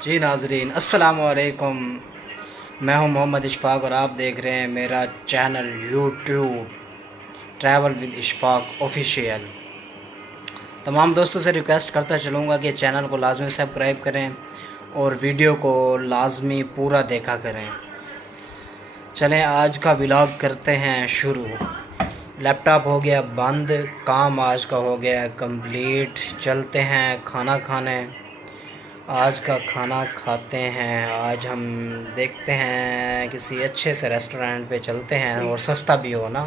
जी नाजरीन अस्सलाम वालेकुम। मैं हूं मोहम्मद इशफाक और आप देख रहे हैं मेरा channel YouTube travel with Ishfaq official. तमाम दोस्तों से रिक्वेस्ट करता चलूँगा कि चैनल को लाजमी सब्सक्राइब करें और वीडियो को लाजमी पूरा देखा करें। चलें आज का व्लॉग करते हैं शुरू। लैपटॉप हो गया बंद, काम आज का हो गया कंप्लीट। चलते हैं खाना खाने। आज का खाना खाते हैं। आज हम देखते हैं किसी अच्छे से रेस्टोरेंट पे चलते हैं और सस्ता भी हो ना,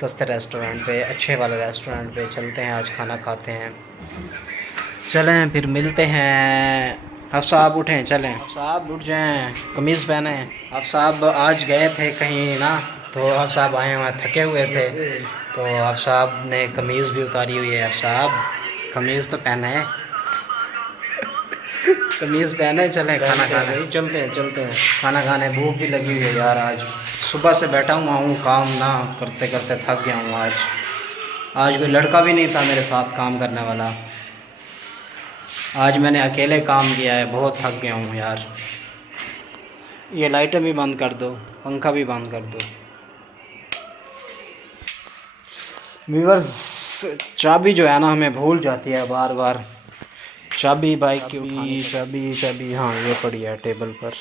सस्ते रेस्टोरेंट पे, अच्छे वाले रेस्टोरेंट पे चलते हैं। आज खाना खाते हैं। चलें फिर मिलते हैं। आप साहब उठें, चलें आप साहब उठ जाएं, कमीज़ पहने। आप साहब आज गए थे कहीं ना, तो आप साहब आए हुए थके हुए थे, तो आप साहब ने कमीज़ भी उतारी हुई है। आप साहब कमीज़ तो पहने, कमीज़ पहने। चलें खाना खाने, चलते हैं खाना खाने। भूख भी लगी हुई है यार। आज सुबह से बैठा हुआ हूँ, काम ना करते करते थक गया हूँ। आज कोई लड़का भी नहीं था मेरे साथ काम करने वाला। आज मैंने अकेले काम किया है, बहुत थक गया हूँ यार। ये लाइटें भी बंद कर दो, पंखा भी बंद कर दो। व्यूअर्स चाबी जो है ना हमें भूल जाती है बार बार। चाबी बाइक की चाबी हाँ ये पड़ी है टेबल पर।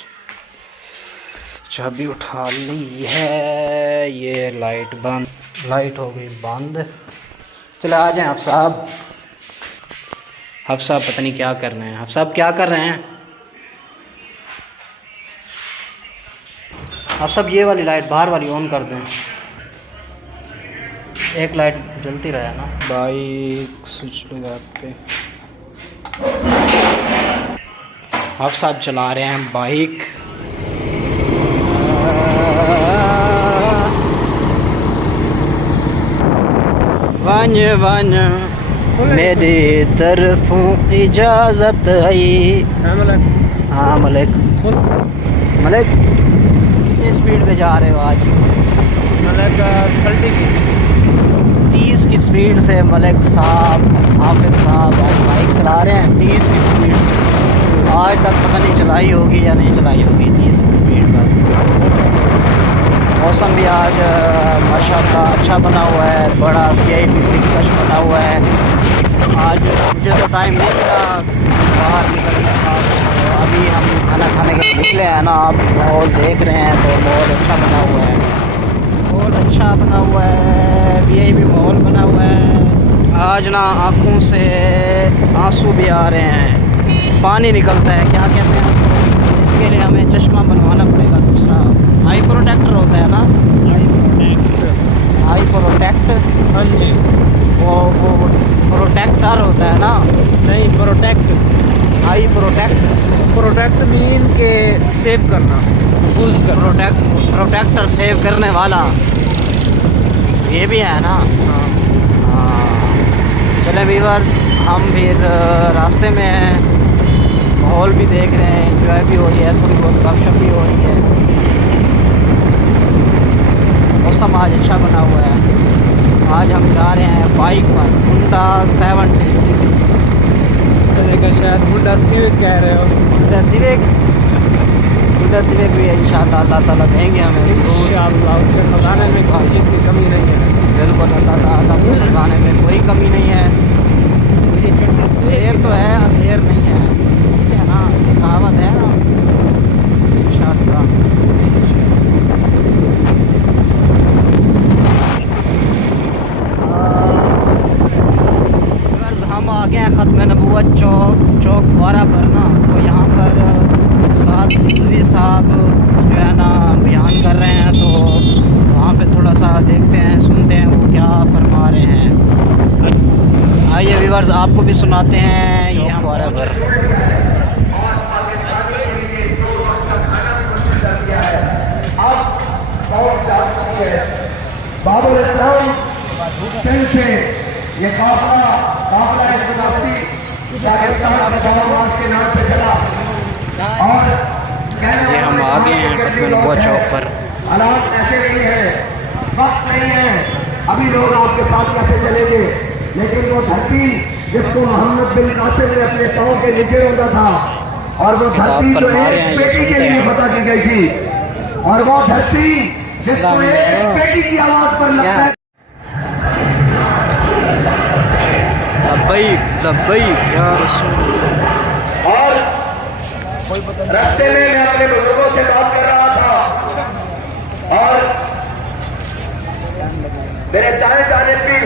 चाबी उठा ली है। ये लाइट बंद, लाइट हो गई बंद। चले आ जाएं आप साहब। आप साहब पता नहीं क्या कर रहे हैं। आप साहब क्या कर रहे हैं? आप सब ये वाली लाइट बाहर वाली ऑन कर दें। एक लाइट जलती रहे ना। बाइक स्विच लगाते। आप साहब चला रहे हैं बाइक। वन वन मेरी तरफों इजाज़त है। हाँ मलिक, मलिक कितनी स्पीड पे जा रहे हो आज? मलिक 30 की स्पीड से मलिक साहब, हाफिज साहब आज बाइक चला रहे हैं 30 की स्पीड से। आज तक पता नहीं चलाई होगी या नहीं चलाई होगी 30 की स्पीड पर। मौसम भी आज माशाल्लाह अच्छा बना हुआ है, बड़ा VIP दिलकश बना हुआ है। आज मुझे तो टाइम नहीं मिला बाहर निकलने का, तो अभी हम खाना खाने के लिए निकले हैं ना। आप माहौल देख रहे हैं तो माहौल अच्छा बना हुआ है, माहौल अच्छा बना हुआ है, VIP माहौल बना हुआ है। आज ना आँखों से आंसू भी आ रहे हैं, पानी निकलता है। क्या कहते हैं इसके लिए हमें चश्मा बनवाना पड़ेगा दूसरा। आई प्रोटेक्टर होता है ना, आई प्रोटेक्ट। हाँ जी, वो प्रोटेक्टर होता है ना। नहीं प्रोटेक्ट, आई प्रोटेक्ट मीन के सेव करना, यूज करना। प्रोटेक्टर सेव करने वाला ये भी है ना। हाँ चले व्यूअर्स, हम फिर रास्ते में हैं, माहौल भी देख रहे हैं, एंजॉय भी हो रही है, थोड़ी बहुत गपशप भी हो रही है। मौसम आज अच्छा बना हुआ है। आज हम जा रहे हैं बाइक पर, होंडा 70 का शायद होंडा सिविक कह रहे हो। होंडा सिविक भी इंशाअल्लाह अल्लाह ताला देंगे हमें इंशाअल्लाह। उसके खजाने में किसी चीज़ की कमी नहीं है। बिल्कुल अल्लाह ताला के खजाने में कोई कमी नहीं है। देर तो है, अंधेर नहीं है, ठीक है ना, कहावत है ना। इंशाअल्लाह हम आ गए हैं ख़त्म नबूवत चौक फुआरा पर ना। तो यहाँ पर साथ रिजवी साहब जो है ना बयान कर रहे हैं, तो वहाँ पे थोड़ा सा देखते हैं, सुनते हैं वो क्या फरमा रहे हैं। आइए व्यूअर्स आपको भी सुनाते हैं ये फुआरा पर। बाबुल इस्लाम से ये काफिला के नाम से चला और ये हम आ गए हैं ख़त्म नबूवत चौक पर। हालात ऐसे नहीं है, वक्त नहीं है, अभी लोग आपके साथ कैसे चलेंगे। लेकिन वो धरती जिसको मोहम्मद बिन नासिर ने अपने पाँव के नीचे रोका था, और वो धरती जो फरमा रहे हैं, एक ये बेटी के सुनते लिए हैं। पता की गई थी, और वो धरती जिसको एक बेटी की आवाज पर लगता है। लब्बैक लब्बैक या रसूल। और रास्ते में मैं अपने बुजुर्गों से बात कर रहा था, और मेरे दाएं जानिब भी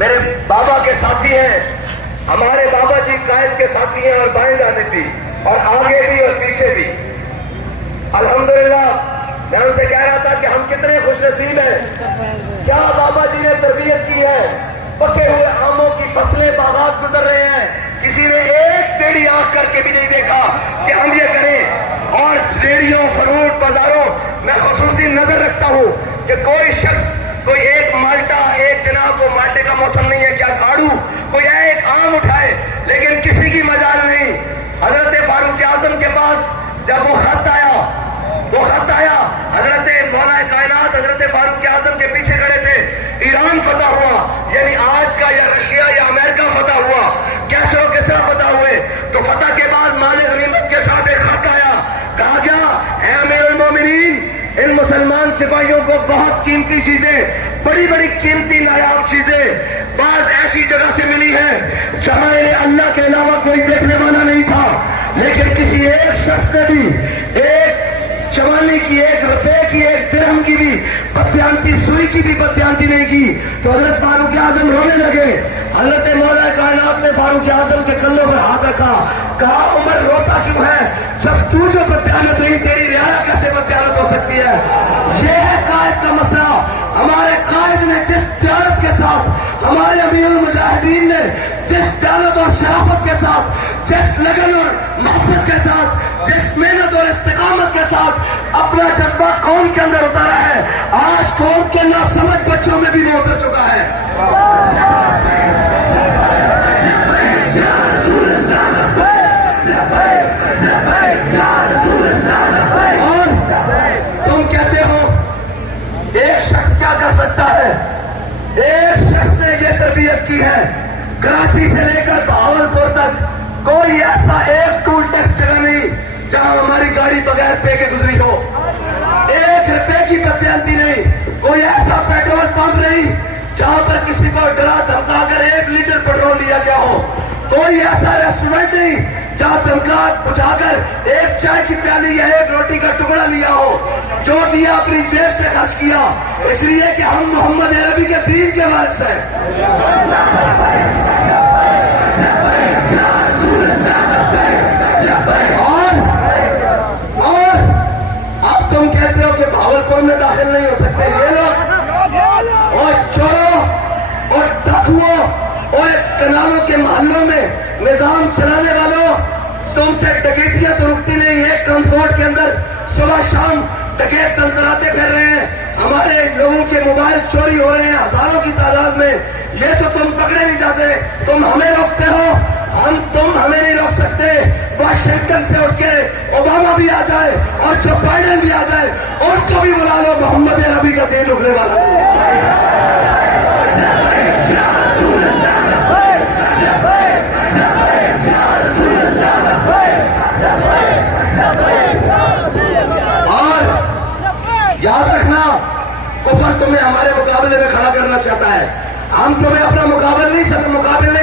मेरे बाबा के साथी हैं, हमारे बाबा जी कायद के साथी हैं, और बाएं जानिब भी, और आगे भी और पीछे भी। अल्हम्दुलिल्लाह मैं उनसे कह रहा था कि हम कितने खुशनसीब हैं, क्या बाबा जी ने तरबियत की है। पके हुए आमों की फसलें बागात गुजर रहे हैं, किसी ने एक टेढ़ी आंख करके भी नहीं देखा कि हम ये करें। और रेडियों, फ्रूट बाजारों में खुसूसी नजर रखता हूं कि कोई शख्स, कोई एक माल्टा, एक जनाब वो माल्टे का मौसम नहीं है, क्या आड़ू, कोई एक आम उठाए, लेकिन किसी की मजाल नहीं। हजरत फारूक आजम के पास जब वो खत आया, हजरत मौला कायनात हजरत फारूक आजम के पीछे खड़े थे। ईरान फतह हुआ, यानी आज का या रशिया या अमेरिका फतह हुआ, कैसे किसरा फतह हुए, तो फतह के बाद माले गनीमत के साथ एक खत आया। कहा गया, ऐ अमीरुल मोमिनीन, इन मुसलमान सिपाहियों को बहुत कीमती चीजें, बड़ी बड़ी कीमती नायाब चीजें बाज ऐसी जगह से मिली है जहां अल्लाह के अलावा कोई देखने वाला नहीं था, लेकिन किसी एक शख्स ने भी एक चवानी की, एक रुपए की, एक दिरहम की भी बदयांती, सुई की भी बदयांती नहीं की। तो हजरत फारूक आजम रोने लगे। हजरत मौला कायनात ने फारूक आजम के कंधों पर हाथ रखा, कहा उमर रोता क्यों है, जब तू जो बदयानत हुई, तेरी रियाया कैसे बदयानत हो सकती है। यह है कायद का मसला। हमारे कायद ने जिस दयानत के साथ, हमारे अमीरुल मुजाहिदीन ने जिस दयानत और शराफत के साथ, जिस लगन और मोहब्बत के साथ, जिस मेहनत और इस्तिकामत के साथ अपना जज्बा कौम के अंदर उतारा है, आज कौम के नासमझ बच्चों में भी वो उतर चुका है। और तुम कहते हो एक शख्स क्या कर सकता है, एक शख्स ने ये तरबियत की है, कराची से लेकर बहावलपुर तक कोई ऐसा एक टूल टैक्स जगह नहीं जहां हमारी गाड़ी बगैर पे के गुजरी हो, एक रुपए की बदयांती नहीं, कोई ऐसा पेट्रोल पंप नहीं जहां पर किसी को डरा धमका कर 1 लीटर पेट्रोल लिया गया हो, कोई ऐसा रेस्टोरेंट नहीं जहां धमका बुझाकर एक चाय की प्याली या एक रोटी का टुकड़ा लिया हो। जो दिया अपनी जेब से खर्च किया, इसलिए कि हम मोहम्मद अरबी के दीन के वारिस हैं। और अब तुम कहते हो कि भावलपुर में दाखिल नहीं हो सकते ये लोग, और चोरों और डाकुओं और कनालों के मोहल्लों में निजाम चलाने वालों, तुमसे डकैतियां तो रुकती नहीं है। कंफर्ट के अंदर सुबह शाम डकैत तंत्राते फिर रहे हैं, हमारे लोगों के मोबाइल चोरी हो रहे हैं हजारों की तादाद में, ये तो तुम पकड़े नहीं जाते, तुम हमें रोकते हो, तुम हमें नहीं रोक सकते। वाशिंगटन से उठ के ओबामा भी आ जाए और जो बाइडेन भी आ जाए, उनको भी बुला लो, मोहम्मद अरबी का दिन रुकने वाला नहीं। और याद रखना, कुफर तुम्हें हमारे मुकाबले में खड़ा करना चाहता है, हम तुम्हें अपना मुकाबला नहीं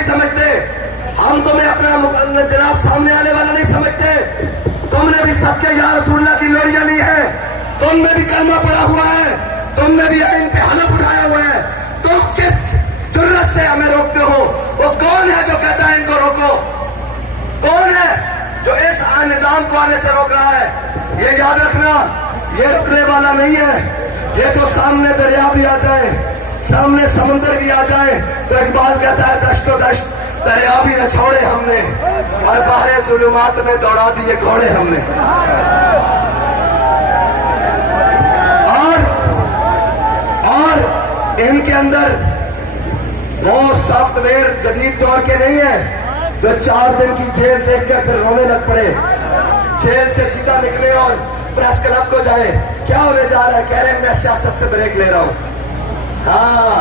समझते, हम तुम्हें अपना जनाब सामने आने वाला नहीं समझते। तुमने भी सबके या रसूलुल्लाह की लोरियां ली है, तुमने भी कलमा पड़ा हुआ है, तुमने भी इनके हलफ उठाया हुआ है, तुम किस जुर्रत से हमें रोकते हो? वो कौन है जो कहता है इनको रोको? कौन है जो इस निजाम को आने से रोक रहा है? ये याद रखना, ये रुकने वाला नहीं है। ये तो सामने दरिया भी आ जाए, सामने समुद्र भी आ जाए, तो इकबाल कहता है दश्तो दश्त दरिया भी न छोड़े हमने, और बाहर जुलुमात में दौड़ा दिए घोड़े हमने। और इनके अंदर वो सॉफ्टवेयर जदीद दौर के नहीं है जो 4 दिन की जेल देखकर फिर रोने लग पड़े, जेल से सीधा निकले और प्रेस क्लब को जाए। क्या होने जा रहा है? कह रहे हैं मैं सियासत से ब्रेक ले रहा हूं। हाँ,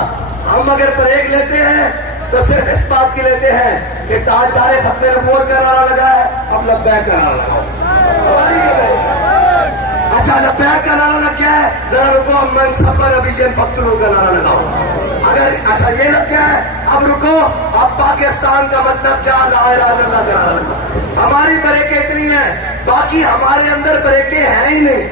हम अगर ब्रेक लेते हैं तो सिर्फ इस बात की लेते हैं कि ताजदार खत्म नबूवत का नारा लगा है, अब लब्बैक का नारा लगाओ। अच्छा, लब्बैक का नारा लग गया है, जरा रुको, मन सब्बर अभिजन फक्तुलू का नारा लगाओ। अगर अच्छा ये लग गया है, अब रुको, अब पाकिस्तान का मतलब क्या, ला इलाहा इल्लल्लाह का नारा लगाओ। हमारी ब्रेकें इतनी है, बाकी हमारे अंदर ब्रेकें हैं ही नहीं।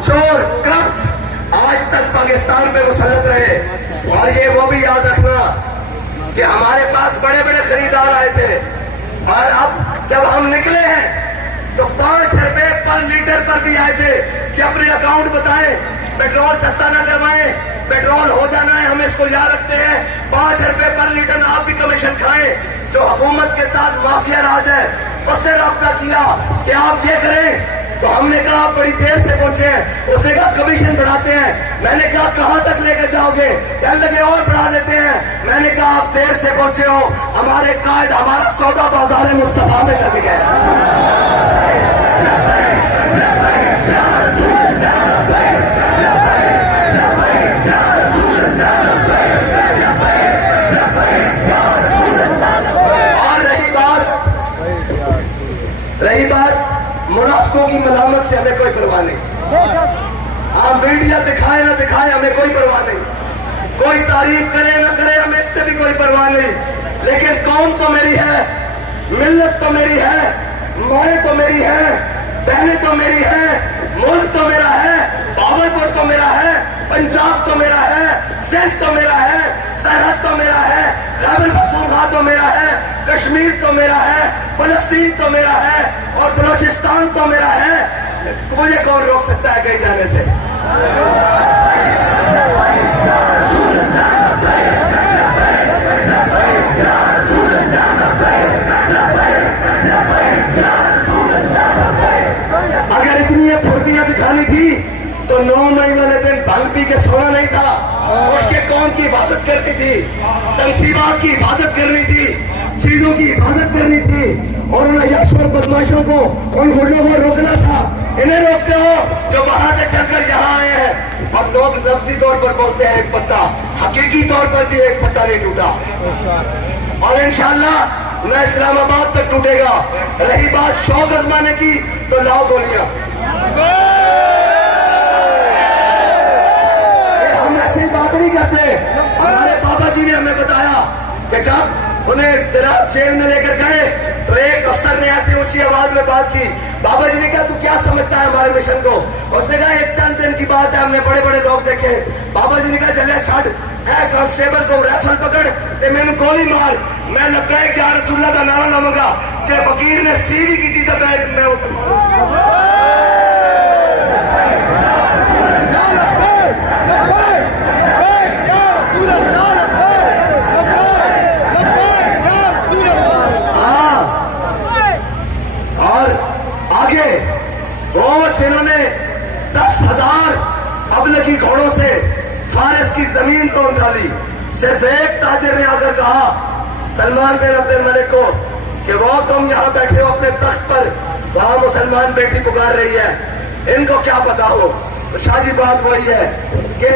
चोर कब आज तक पाकिस्तान पे मुसल्लत रहे। और ये वो भी याद रखना कि हमारे पास बड़े बड़े खरीदार आए थे, और अब जब हम निकले हैं तो 5 रुपए पर लीटर पर भी आए थे कि अपने अकाउंट बताएं, पेट्रोल सस्ता ना करवाएं, पेट्रोल हो जाना है, हम इसको याद रखते हैं। 5 रुपए पर लीटर आप भी कमीशन खाएं। जो हुकूमत के साथ माफिया राज है उससे रब्ता किया कि आप ये करें, तो हमने कहा आप बड़ी देर से पहुंचे हैं। उसने कहा कमीशन बढ़ाते हैं। मैंने कहा कहां तक लेकर जाओगे? कहने लगे और बढ़ा देते हैं। मैंने कहा आप देर से पहुंचे हो, हमारे कायद हमारा सौदा बाजार मुस्तफा में करके गए। और रही बात मुनाफिकों की मलामत से हमें कोई परवाह नहीं। आप मीडिया दिखाए ना दिखाए, हमें कोई परवाह नहीं। कोई तारीफ करे ना करे, हमें इससे भी कोई परवाह नहीं। लेकिन कौम तो मेरी है, मिल्लत तो मेरी है, माएँ तो मेरी है, बहनें तो मेरी है, मुल्क तो मेरा है, बाबरपुर तो मेरा है, पंजाब तो मेरा है, सिंध तो मेरा है, सरहद तो मेरा है, खैबर पख्तूनख्वा तो मेरा है, कश्मीर तो मेरा है, फलस्तीन तो मेरा है, और बलोचिस्तान तो मेरा है। मुझे कौन रोक सकता है कहीं जाने से? अगर इतनी फुर्तियां दिखानी थी तो 9 मई वाले दिन भांग पी के सोना नहीं था, उसके कौम की हिफाजत करनी थी, तनसीबात की हिफाजत करनी थी, चीजों की हिफाजत करनी थी, और उन यशवर बदमाशों को, उन गुंडों को रोकना था। इन्हें रोकते हो जो वहां से चलकर यहाँ आए हैं। अब लोग लफ्जी तौर पर बोलते हैं एक पत्ता, हकीकी तौर पर भी एक पत्ता नहीं टूटा, और इंशाअल्लाह न इस्लामाबाद तक टूटेगा। रही बात शौक आजमाने की, तो लाओ गोलियां। ये हम ऐसी बात नहीं करते। हमारे बाबा जी ने हमें बताया कि जब उन्हें जनाब जेल में लेकर गए तो एक अफसर ने ऐसी ऊंची आवाज में बात की। बाबा जी ने कहा तू क्या समझता है हमारे मिशन को? उसने कहा एक चंद दिन की बात है, हमने बड़े बड़े लोग देखे। बाबा जी ने कहा चले छड़ है कांस्टेबल को राइफल पकड़ ते मैंने गोली मार, मैं लब्बैक या रसूलुल्लाह का नारा लाऊंगा। जे फकीर ने सीवी की थी तो मैं जिन्होंने 10,000 अबलगी घोड़ों से फारिस की जमीन तोड़ डाली, सिर्फ एक ताजिर ने आकर कहा सलमान बिन अब्दुल मलिक को कि वो तुम यहां बैठे हो अपने तख्त पर, वहां मुसलमान बेटी पुकार रही है, इनको क्या पता हो। तो शाजी बात वही है कि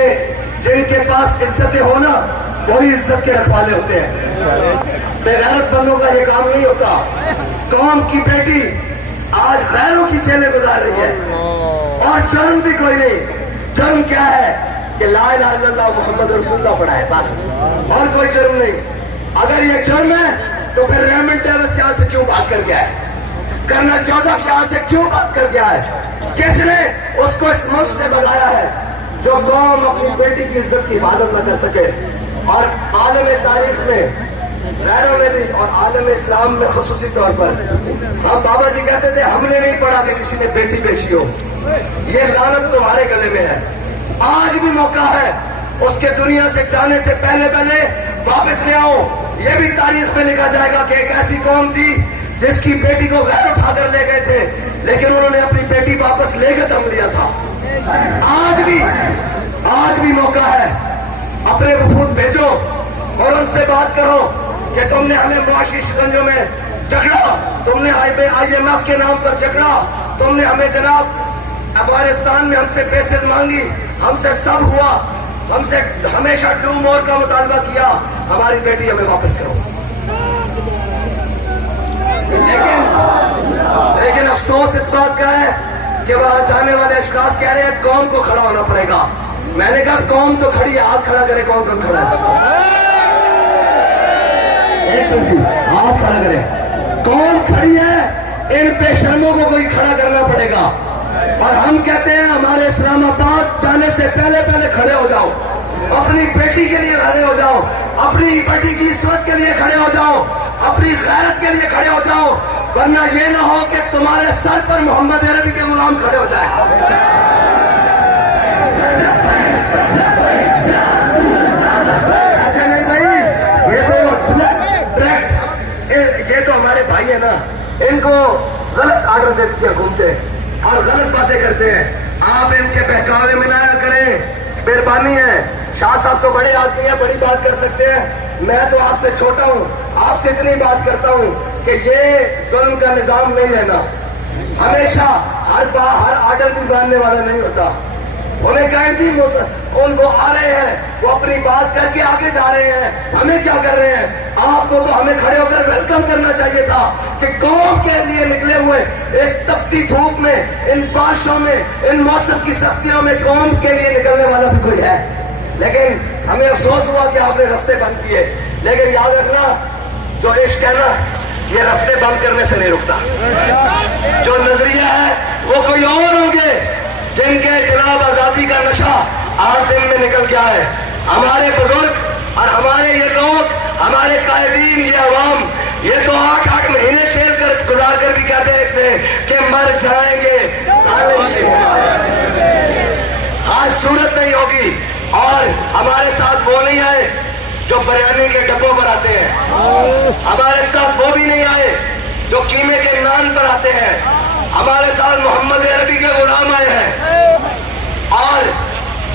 जिनके पास इज्जतें हो ना, वही इज्जत के रखवाले होते हैं। बेगैरत बंदों का ये काम नहीं होता। कौम की बेटी आज गैरों की जेलें गुजार रही है, और जुर्म भी कोई नहीं। जुर्म क्या है कि ला इलाहा इल्लल्लाह मुहम्मद रसूलुल्लाह पढ़ा है, बस, और कोई जुर्म नहीं। अगर ये जुर्म है तो फिर रेमंड डेविस यहां से क्यों भाग कर गया है? कर्नल जोसेफ यहां से क्यों भाग कर गया है? किसने उसको इस मुल्क से भगाया है? जो कौम अपनी बेटी की इज्जत की हिफाजत न कर सके। और आलम तारीख में, गैरों में भी, और आलम इस्लाम में खुसूसी तौर पर, हम बाबा जी कहते थे हमने नहीं पढ़ा कि किसी ने बेटी बेची हो। ये लानत तुम्हारे गले में है। आज भी मौका है, उसके दुनिया से जाने से पहले पहले वापस ले आओ। ये भी तारीख में लिखा जाएगा कि एक ऐसी कौम थी जिसकी बेटी को गैर उठाकर ले गए थे, लेकिन उन्होंने अपनी बेटी वापस लेकर दम लिया था। आज भी मौका है, अपने वफूद भेजो और उनसे बात करो कि तुमने हमें मुआशी शिकंजों में जकड़ा, तुमने IMF के नाम पर जकड़ा, तुमने हमें जनाब अफगानिस्तान में हमसे पैसे मांगी, हमसे सब हुआ, हमसे हमेशा डू मोर का मुतालबा किया, हमारी बेटी हमें वापस करो। लेकिन अफसोस इस बात का है कि वहां जाने वाले अशखास कह रहे हैं कौम को खड़ा होना पड़ेगा। मैंने कहा कौम तो खड़ी है, हाथ खड़ा करे, कौन कौन खड़ा है? एक मिनट जी, हाथ खड़ा करे, कौन खड़ी है? इन बेशर्मों को कोई खड़ा करना पड़ेगा। और हम कहते हैं हमारे इस्लामाबाद जाने से पहले पहले खड़े हो जाओ, अपनी बेटी के लिए खड़े हो जाओ, अपनी बेटी की इज्जत के लिए खड़े हो जाओ, अपनी गैरत के लिए खड़े हो जाओ, वरना ये ना हो कि तुम्हारे सर पर मोहम्मद अरबी के गुलाम खड़े हो जाए। ऐसा नहीं भाई, ये तो हमारे भाई है ना, इनको गलत आर्डर देते हैं, घूमते हैं और गलत बातें करते हैं। आप इनके बहकावे में ना करें, मेहरबानी है। शाह साहब तो बड़े आदमी हैं, बड़ी बात कर सकते हैं, मैं तो आपसे छोटा हूं, आपसे इतनी बात करता हूं कि ये जुल्म का निजाम नहीं रहना। हमेशा हर आर्डर भी मानने वाला नहीं होता। उन्हें कहें जी, उनको आ रहे हैं, वो अपनी बात करके आगे जा रहे हैं, हमें क्या कर रहे हैं? आपको तो हमें खड़े होकर वेलकम करना चाहिए था कि कौम के लिए निकले हुए इस तपती धूप में, इन बारिशों में, इन मौसम की सख्तियों में कौम के लिए निकलने वाला भी कोई है। लेकिन हमें अफसोस हुआ कि आपने रास्ते बंद किए। लेकिन याद रखना, जो इश्क है ना, ये रास्ते बंद करने से नहीं रुकता। जो नजरिया है वो कोई और होंगे जिनके जनाब आजादी का नशा 8 दिन में निकल गया है। हमारे बुजुर्ग और हमारे ये लोग, हमारे कायदीन, ये अवाम, ये तो 8-8 महीने खेल कर गुजार कर भी कहते रहते हैं कि मर जाएंगे, आज सूरत नहीं होगी। और हमारे साथ वो नहीं आए जो बिरयानी के डब्बों पर आते हैं, हमारे साथ वो भी नहीं आए जो कीमे के नान पर आते हैं, हमारे साथ मोहम्मद अरबी के गुलाम आए हैं। और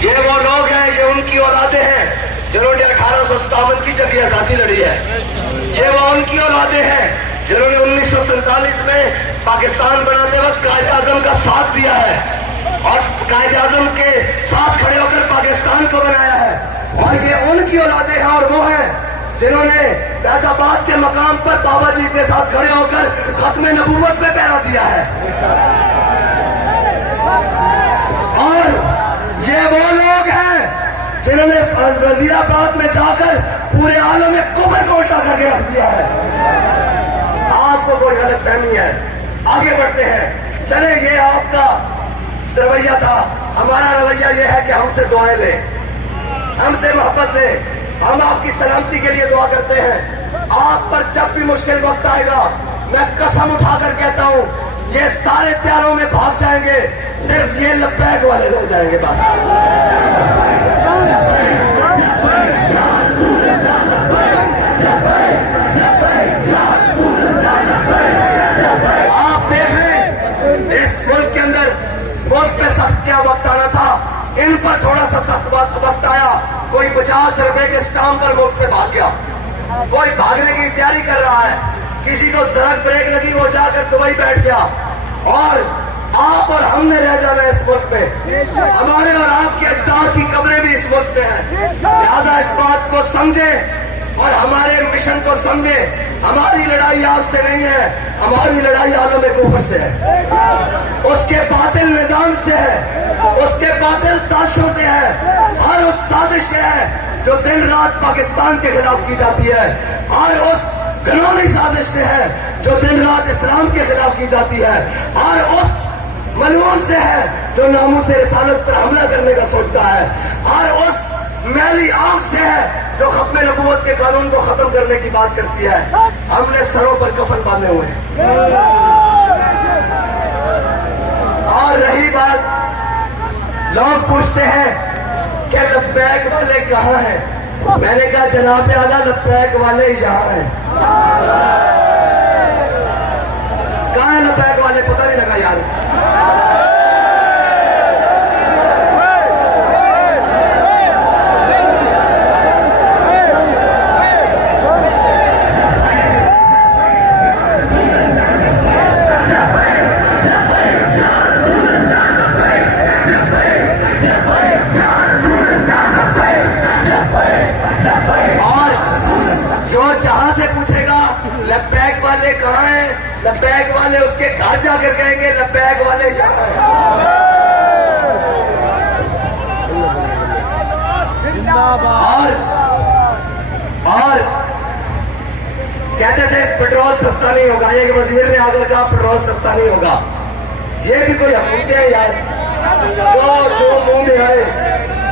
ये वो लोग हैं, ये उनकी औलादे हैं जिन्होंने 1857 की जंग आजादी लड़ी है। ये वो उनकी औलादे हैं जिन्होंने 1947 में पाकिस्तान बनाते वक्त कायद आजम का साथ दिया है और कायद आजम के साथ खड़े होकर पाकिस्तान को बनाया है। और ये उनकी औलादे हैं और वो हैं जिन्होंने फैजाबाद के मकाम पर बाबा जी के साथ खड़े होकर खत्म नबूवत पे पहरा दिया है। और ये वो लोग हैं जिन्होंने वजीराबाद में जाकर पूरे आलम में कुफर को उल्टा करके रख दिया है। आपको कोई गलत फहमी है, आगे बढ़ते हैं। चले, ये आपका रवैया था, हमारा रवैया ये है कि हमसे दुआएं लें, हमसे मोहब्बत लें, हम आपकी सलामती के लिए दुआ करते हैं। आप पर जब भी मुश्किल वक्त आएगा, मैं कसम उठाकर कहता हूं, ये सारे त्यारों में भाग जाएंगे, सिर्फ ये लब्बैक वाले रह जाएंगे बस। आप देख लें, इस मुल्क के अंदर मुल्क पे सख्त क्या वक्त आना था, इन पर थोड़ा सा सख्त वक्त आया। कोई 50 रुपए के स्टाम्प पर मुल्क से भाग गया, कोई भागने की तैयारी कर रहा है, किसी को सड़क ब्रेक लगी, वो जाकर दुबई बैठ गया। और आप और हमने रह जाना है इस मुल्क में, हमारे और आपके अजदाद की कब्रें भी इस मुल्क में हैं। लिहाजा इस बात को समझें और हमारे मिशन को समझें। हमारी लड़ाई आपसे नहीं है, हमारी लड़ाई आलम कुफर से है, उसके बातिल निजाम से है, उसके बातिल साजिशों से है। और उस साजिश से है जो दिन रात पाकिस्तान के खिलाफ की जाती है, और उस घिनौनी साजिश से है जो दिन रात इस्लाम के खिलाफ की जाती है, और उस मलून से है जो नामूस रिसालत पर हमला करने का सोचता है, और उस मैली आंख से है जो खत्म नबूवत के कानून को खत्म करने की बात करती है। हमने सरों पर कफन बांधे हुए हैं। और रही बात, लोग पूछते हैं कि लब्बैक वाले कहाँ हैं? मैंने कहा जनाब आला, लब्बैक वाले यहाँ हैं। कहाँ है लब्बैक वाले, पता नहीं लगा यार। लब्बैक वाले कहाँ हैं, लब्बैक वाले उसके घर जाकर कहेंगे लब्बैक वाले यहाँ हैं। और कहते थे पेट्रोल सस्ता नहीं होगा, एक वजीर ने आकर कहा पेट्रोल सस्ता नहीं होगा। ये भी कोई हकूमत है यार, जो मुंह में आए,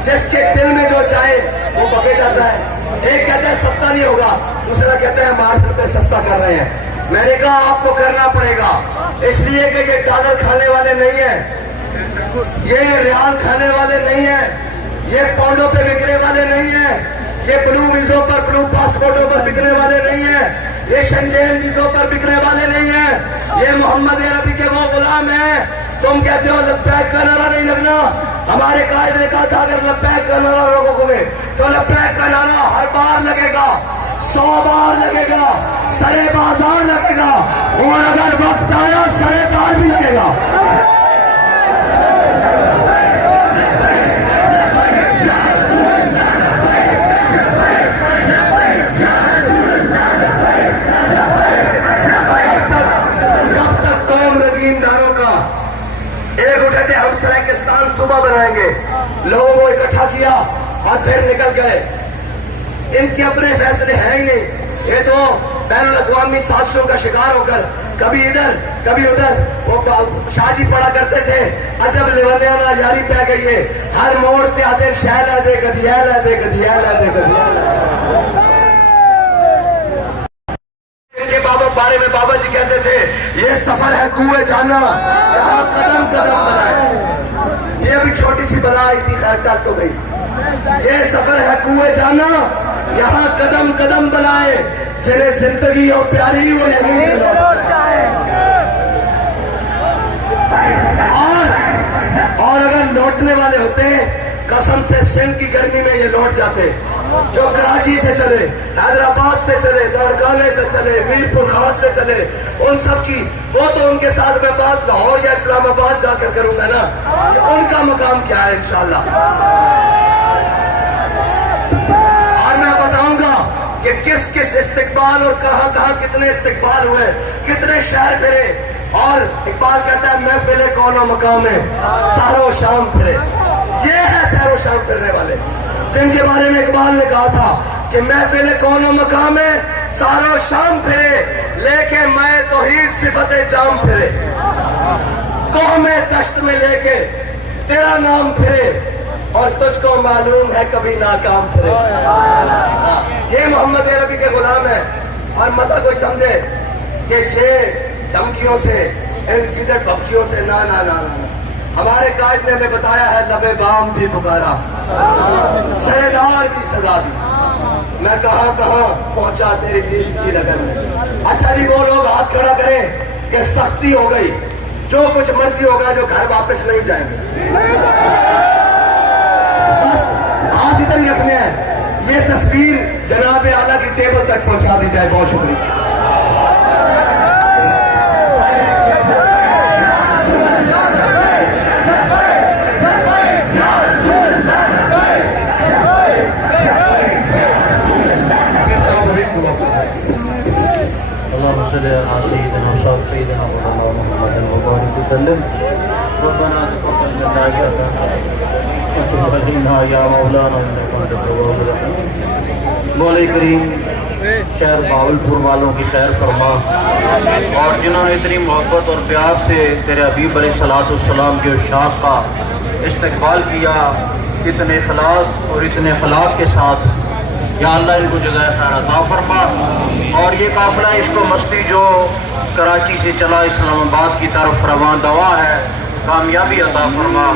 जिसके दिल में जो चाहे वो बके जाता है। एक कहता है सस्ता नहीं होगा, दूसरा कहता है 8 रुपए सस्ता कर रहे हैं। मैंने कहा आपको करना पड़ेगा, इसलिए कि ये डॉलर खाने वाले नहीं है, ये रियाल खाने वाले नहीं है, ये पाउंडों पे बिकने वाले नहीं है, ये ब्लू वीजों पर, ब्लू पासपोर्टों पर बिकने वाले नहीं है, ये शेंजेन वीजों पर बिकने वाले नहीं है, ये मोहम्मद अरबी के वो गुलाम है। तुम कहते हो लब्बैक का नारा नहीं लगना, हमारे कायद ने कहा था अगर लब्बैक का नारा लोगोगे तो लब्बैक का नारा हर बार लगेगा, 100 बार लगेगा, सरे बाजार लगेगा, और अगर वक्त आया सरे दार भी लगेगा। कब तक कौम रगीनदारों का एक उठे थे हम सराकिस्तान सुबह बनाएंगे, लोगों को इकट्ठा किया और फिर निकल गए। इनके अपने फैसले हैं ही नहीं, ये तो बैनुल अक़वामी साजिशों का शिकार होकर कभी इधर कभी उधर वो शाजी पड़ा करते थे। अजब लेवलियाना जारी पै गई है, हर मोड़ पे आते शहला दे गदिया ला दे गदिया ला दे गदिया ला। इनके बारे में बाबा जी कहते थे ये सफर है कुएं जाना, यहाँ कदम कदम बनाए। ये अभी छोटी सी बला आई थी, खैर टल तो गई। ये सफर है कुएं जाना, यहाँ कदम कदम बनाए, जिन्हें जिंदगी और प्यारी वो यहीं से और अगर लौटने वाले होते कसम से सिंध की गर्मी में ये लौट जाते। जो कराची से चले, हैदराबाद से चले, दरगाने से चले, मीरपुर खास से चले, उन सब की वो तो उनके साथ मैं बात लाहौर या इस्लामाबाद जाकर करूंगा ना, उनका मकाम क्या है इंशाल्लाह। और मैं बताऊंगा कि किस किस इस्तिकबाल और कहां कहां कितने इस्तिकबाल हुए, कितने शहर फिरे। और इकबाल कहता है महफिल कौनो मकाम है, सारो शाम फिरे। ये है सारो शाम फिरने वाले, जिनके बारे में इकबाल ने कहा था कि महफिल कौनो मकाम है, सारो शाम फिरे, लेके मैं तो ही सिफते जाम फिरे। कौमे दश्त में लेके तेरा नाम फिरे, और तुझको मालूम है कभी नाकाम फिरे। ये मोहम्मद अरबी के गुलाम है। और मत कोई समझे कि ये धमकियों से, इन किधर धमकियों से, ना ना ना ना। हमारे कायद ने हमें बताया है लबे बाम भी पुकारा, सरेदार की सजा दी, मैं कहां कहां पहुंचा तेरी दिल की लगन में। अच्छा जी, वो लोग हाथ खड़ा करें कि सख्ती हो गई, जो कुछ मर्जी होगा, जो घर वापस नहीं जाएंगे। बस हाथ इतने रखने हैं, ये तस्वीर जनाब आला की टेबल तक पहुंचा दी जाए। बहुत शुक्रिया। मौला करीम शहर भावलपुर वालों की सैर फरमा, और जिन्होंने इतनी मोहब्बत और प्यार से तेरे हबीब अलैहिस्सलाम के इरशाद का इस्तकबाल किया, इतने इखलास और इतने अखलाक के साथ, या अल्लाह इनको जज़ाए खैर अता फरमा। और ये काफिला इसको मस्ती जो कराची से चला इस्लामाबाद की तरफ रवां दवा है, कामयाबी अता फरमा।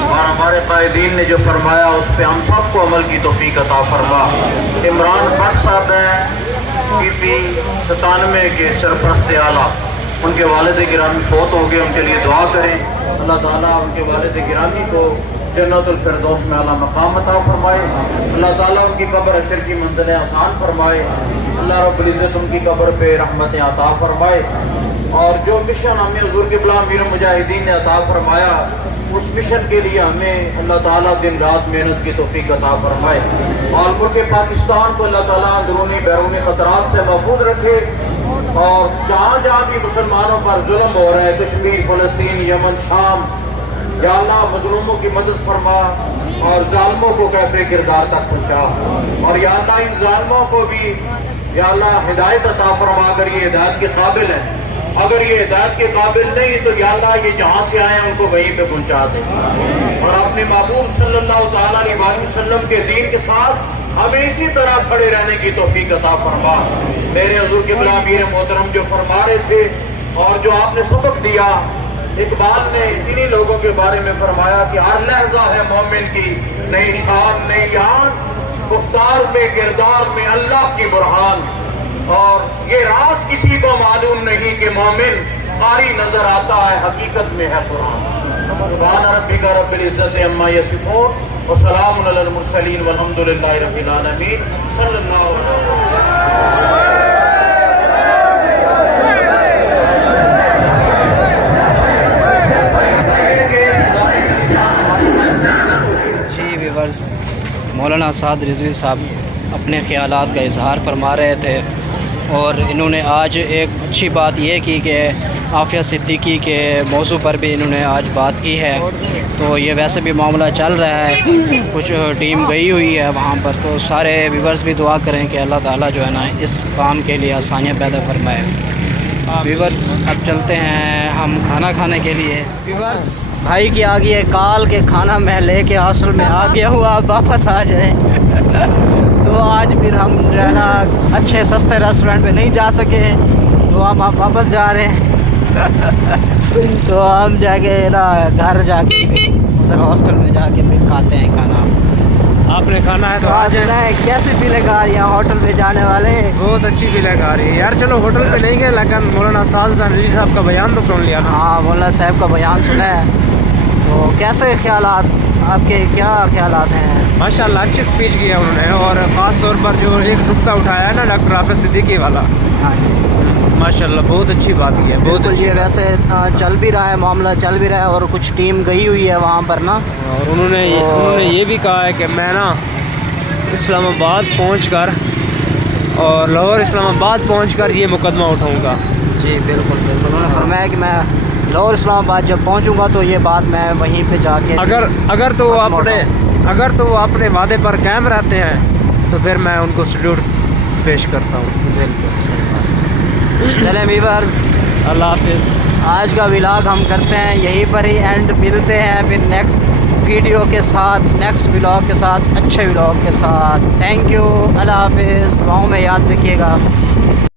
और हमारे कायदीन ने जो फरमाया उस पर हम सबको अमल की तौफीक अता फरमा। इमरान भट्ट साहब हैं PP 97 के सरपरस्त आला, उनके वालिद गिरामी फोत हो गए, उनके लिए दुआ करें। अल्लाह ताला उनके वालिद गिरामी को जन्नतुल फिरदौस में आला मकाम अता फरमाए। अल्लाह ताला उनकी कब्र अशर की मंजिलें आसान फरमाए। अल्लाह रब्बुल इज्जत उनकी कब्र पे रहमतें अता फरमाए। और जो मिशन हमें हुजूर क़िबला अमीर मुजाहिदीन ने अता फरमाया, उस मिशन के लिए हमें अल्लाह ताला दिन रात मेहनत की तौफीक अता फरमाए। और मुल्क पाकिस्तान को अल्लाह ताला अंदरूनी बैरूनी खतरात से महफूज रखे। और जहाँ जहाँ भी मुसलमानों पर जुल्म हो रहा है, कश्मीर, फलस्तीन, यमन, शाम, या अल्लाह मजलूमों की मदद फरमा और जालिमों को कैफे किरदार तक पहुँचा। और या अल्लाह इन जालिमों को भी या अल्लाह हिदायत अता फरमा, अगर ये हिदायत के काबिल है। अगर ये हिदायत के काबिल नहीं तो या अल्लाह ये जहाँ से आए उनको वहीं पे पहुँचा दे। और अपने महबूब सल्लल्लाहु तआला अलैहि वसल्लम के दीन के साथ हमें इसी तरह खड़े रहने की तौफीक अता फरमा। मेरे हुजूर क़िबला अमीर मोहतरम जो फरमा रहे थे और जो आपने सबक दिया, इकबाल ने इन्हीं लोगों के बारे में फरमाया कि हर लहजा है मोमिन की नई शान नई यान, गुफ्तार में किरदार में अल्लाह की बुरहान। और ये राज किसी को मालूम नहीं कि मोमिन कारी नजर आता है, हकीकत में है कुरान। सुभान रब्बिका रब्बिल इज्जति अम्मा यसिफून व सलामुन अलल मुरसलीन वल्हम्दुलिल्लाहि रब्बिल आलमीन। सल्लल्लाहु अलैहि वसल्लम। मौलाना साद रिजवी साहब अपने ख़यालात का इजहार फरमा रहे थे और इन्होंने आज एक अच्छी बात ये की कि आफिया सिद्दीकी के मौजू पर भी इन्होंने आज बात की है। तो ये वैसे भी मामला चल रहा है, कुछ टीम गई हुई है वहाँ पर, तो सारे व्यूवर्स भी दुआ करें कि अल्लाह ताला जो है ना इस काम के लिए आसानियाँ पैदा फरमाए। व्यूवर्स अब चलते हैं हम खाना खाने के लिए। व्यूवर्स भाई की आ गई है कॉल के खाना मैं लेके हॉस्टल में आ गया हूँ, आप वापस आ जाएं। तो आज फिर हम जो है ना अच्छे सस्ते रेस्टोरेंट पे नहीं जा सके, तो हम आप वापस जा रहे हैं। तो हम जाके ना घर जाके उधर हॉस्टल में जाके फिर खाते हैं खाना। आपने खाना है तो आज कैसी फीलिंग आ रही है होटल पे जाने वाले? बहुत अच्छी फीलिंग आ रही है यार। चलो होटल पे नहीं गए लेकिन मौलाना साद रिजवी साहब का बयान तो सुन लिया। हाँ, मौलाना साहब का बयान सुना है। तो कैसे ख्यालात आपके, क्या ख्यालात हैं? माशाल्लाह अच्छी स्पीच किया उन्होंने, और ख़ास तौर पर जो एक नुक्ता उठाया है ना डॉक्टर हाफिज सिद्दीकी वाला, हाँ माशाल्लाह बहुत अच्छी बात की है। बहुत अच्छी है। वैसे चल भी रहा है, मामला चल भी रहा है और कुछ टीम गई हुई है वहाँ पर ना। और उन्होंने ये भी कहा है कि मैं ना इस्लामाबाद पहुँचकर और लाहौर इस्लामाबाद पहुँचकर ये मुकदमा उठाऊँगा। जी बिल्कुल बिल्कुल, उन्होंने फरमाया कि मैं लाहौर इस्लामाबाद जब पहुँचूँगा तो ये बात मैं वहीं पे जाके अगर तो वो अपने वादे पर कायम रहते हैं तो फिर मैं उनको सल्यूट पेश करता हूँ। बिल्कुल सही बात। चलें व्यूअर्स, अल्लाह हाफिज़। आज का व्लॉग हम करते हैं यहीं पर ही एंड। मिलते हैं फिर नेक्स्ट वीडियो के साथ, नेक्स्ट व्लॉग के साथ, अच्छे व्लॉग के साथ। थैंक यू, अल्लाह हाफिज़। दुआओं में याद रखिएगा।